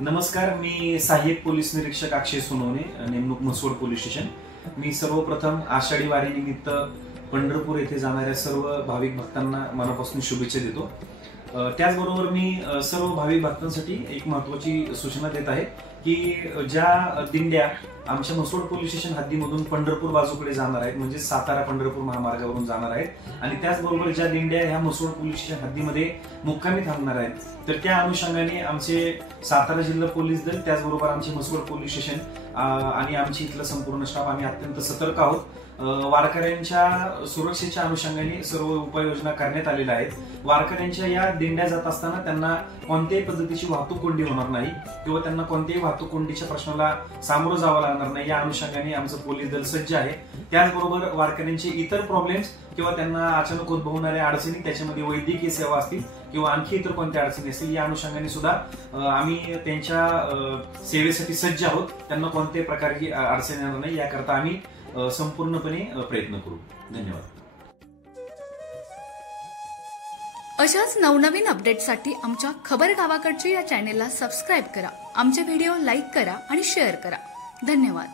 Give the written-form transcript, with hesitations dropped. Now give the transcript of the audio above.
नमस्कार, मी सहाय्यक पोलीस निरीक्षक अक्षय सोनवणे, नेमणूक म्हसवड पोलीस स्टेशन। मी सर्वप्रथम आषाढी वारीनिमित्त पंढरपूर येथे जाणाऱ्या सर्व भाविक भक्तांना मनापासून शुभेच्छा देतो। त्याचबरोबर मी सर्व भाविक भक्तांसाठी एक महत्त्वाची सूचना देत आहे की ज्या दिंड्या आमच्या म्हसवड पोलीस स्टेशन हद्दीमधून पंढरपूर बाजूकडे जाणार आहेत, म्हणजे सातारा पंढरपूर महामार्गावरून जाणार आहेत आणि त्याचबरोबर ज्या दिंड्या ह्या म्हसवड पोलीस स्टेशन हद्दीमध्ये मुक्कामी थांबणार आहेत, तर त्या अनुषंगाने आमचे सातारा जिल्हा पोलीस दल, त्याचबरोबर आमचे म्हसवड पोलीस स्टेशन आणि आमची इथलं संपूर्ण स्टाफ आम्ही अत्यंत सतर्क आहोत। वारकऱ्यांच्या सुरक्षेच्या अनुषंगाने सर्व उपाययोजना करण्यात आलेल्या आहेत। वारकऱ्यांच्या या दिंड्या जात असताना त्यांना कोणत्याही पद्धतीची वाहतूक कोंडी होणार नाही किंवा त्यांना कोणत्याही वाहतूक कोंडीच्या प्रश्नाला सामोरं जावं लागणार नाही, या अनुषंगाने आमचं पोलीस दल सज्ज आहे। त्याचबरोबर वारकऱ्यांचे इतर प्रॉब्लेम्स किंवा त्यांना अचानक उद्भवणाऱ्या अडचणी, त्याच्यामध्ये वैद्यकीय सेवा असतील किंवा आणखी इतर कोणत्या अडचणी असतील, या अनुषंगाने सुद्धा आम्ही त्यांच्या सेवेसाठी सज्ज आहोत। त्यांना कोणत्याही प्रकारची अडचण येणार नाही याकरता आम्ही संपूर्णपणे प्रयत्न करू। धन्यवाद। अशाच नवनवीन अपडेटसाठी आमच्या खबर गावाकडच्या या चॅनेलला सबस्क्राईब करा, आमचे व्हिडिओ लाईक करा आणि शेअर करा। धन्यवाद।